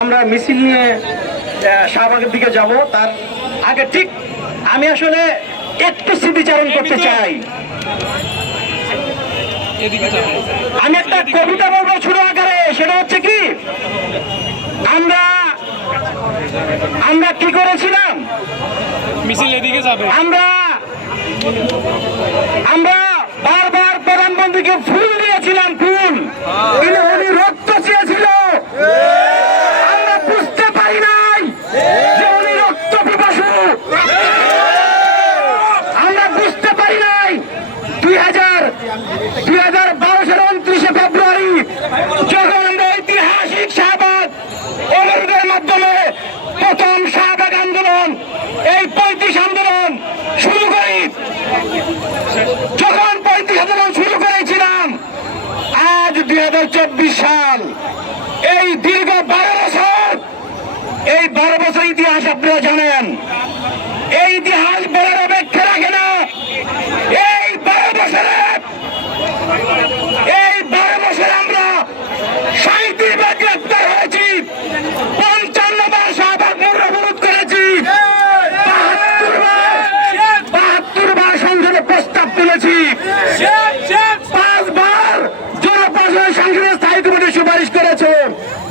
আমরা মিছিল নিয়ে শাহবাগের দিকে যাব। তার আগে ঠিক আমি আসলে একটু স্মৃতিচারণ করতে চাই। আমি একটা কবিতা বলব ছোট আকারে সেটা হচ্ছে কি? আমরা আমরা কি করেছিলাম? মিছিল এদিকে যাবে। আমরা আমরা বারবার প্রধানমন্ত্রীকে ফুল দিয়েছিলাম ফুল কিন্তু উনি রক্ত চেয়েছিল আমরা বুঝতে পারি নাই যে উনি রক্ত পিপাসু আমরা বুঝতে পারি নাই দুই হাজার দুই হাজার বারো সালের উনত্রিশে ফেব্রুয়ারি যখন আমরা ঐতিহাসিক শাহবাগ অবরোধের মাধ্যমে প্রথম শাহবাগ আন্দোলন, এই পঁয়ত্রিশ আন্দোলন শুরু করি। যখন পঁয়ত্রিশ আন্দোলন শুরু করেছিলাম, আজ দুই হাজার চব্বিশ সাল, এই দীর্ঘ বারো বছর, এই বারো বছর ইতিহাস আপনারা জানেন এই ইতিহাস বলার অপেক্ষা রাখে না এই বারো বছরে এই বারো বছরে আমরা সাঁত্রিশ বার গ্রেপ্তার হয়েছি পঞ্চান্ন বার শাহবাগ মোড় অবরোধ করেছি বাহাত্তর বার বাহাত্তর বার সংসদে তুলেছি পাঁচবার জনপ্রশাসন সংসদের স্থায়ী কমিটি সুপারিশ করেছে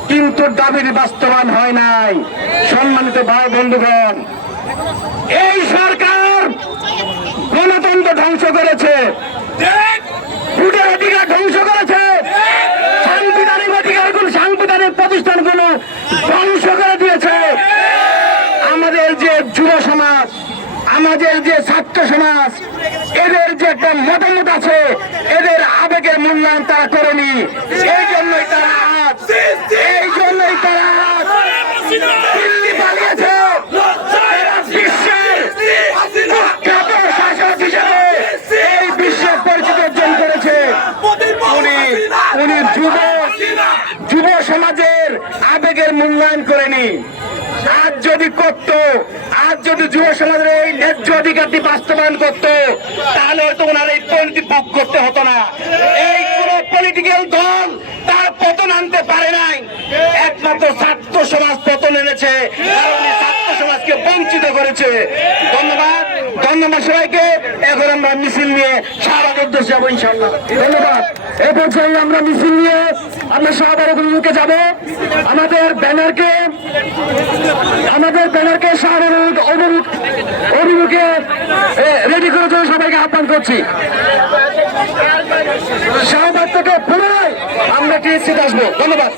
কিন্তু দাবির বাস্তবায়ন হয় নাই। সম্মানিত ভাই বন্ধুগণ এই সরকার গণতন্ত্র ধ্বংস করেছে। ভোটের অধিকার ধ্বংস করেছে। সাংবিধানিক অধিকারগুলো সাংবিধানিক প্রতিষ্ঠানগুলো ধ্বংস করে দিয়েছে। আমাদের যে যুব সমাজ আমাদের যে ছাত্র সমাজ এদের যে একটা মতামত আছে, এদের আবেগের মূল্যায়ন তারা করেনি। এই জন্যই তারা এই জন্যই তারা উনি যুব যুব সমাজের আবেগের মূল্যায়ন করেনি। করত আজ যদি যুব সমাজের এই ন্যায্য অধিকারটি বাস্তবায়ন করত, তাহলে হয়তো ওনার এই পলিটি বুক করতে হতো না। এই কোন পলিটিক্যাল দল তার পতন আনতে পারে নাই। একমাত্র ছাত্র সমাজ পতন এনেছে ছাত্র সমাজকে বঞ্চিত করেছে। ধন্যবাদ। ধন্যবাদ সবাইকে এখন আমরা মিছিল নিয়ে শাহবাগের উদ্দেশ্যে যাব ইনশাল্লাহ ধন্যবাদ। এ পর্যায়ে আমরা মিছিল নিয়ে আমরা শাহবাগের অভিমুখে যাব। আমাদের ব্যানারকে আমাদের ব্যানারকে শাহবাগ অভিমুখ, অভিমুখে রেডি করে জন্য সবাইকে আহ্বান করছি। শাহবাগ থেকে পুনরায় আমরা টিএসসিতে আসব। ধন্যবাদ।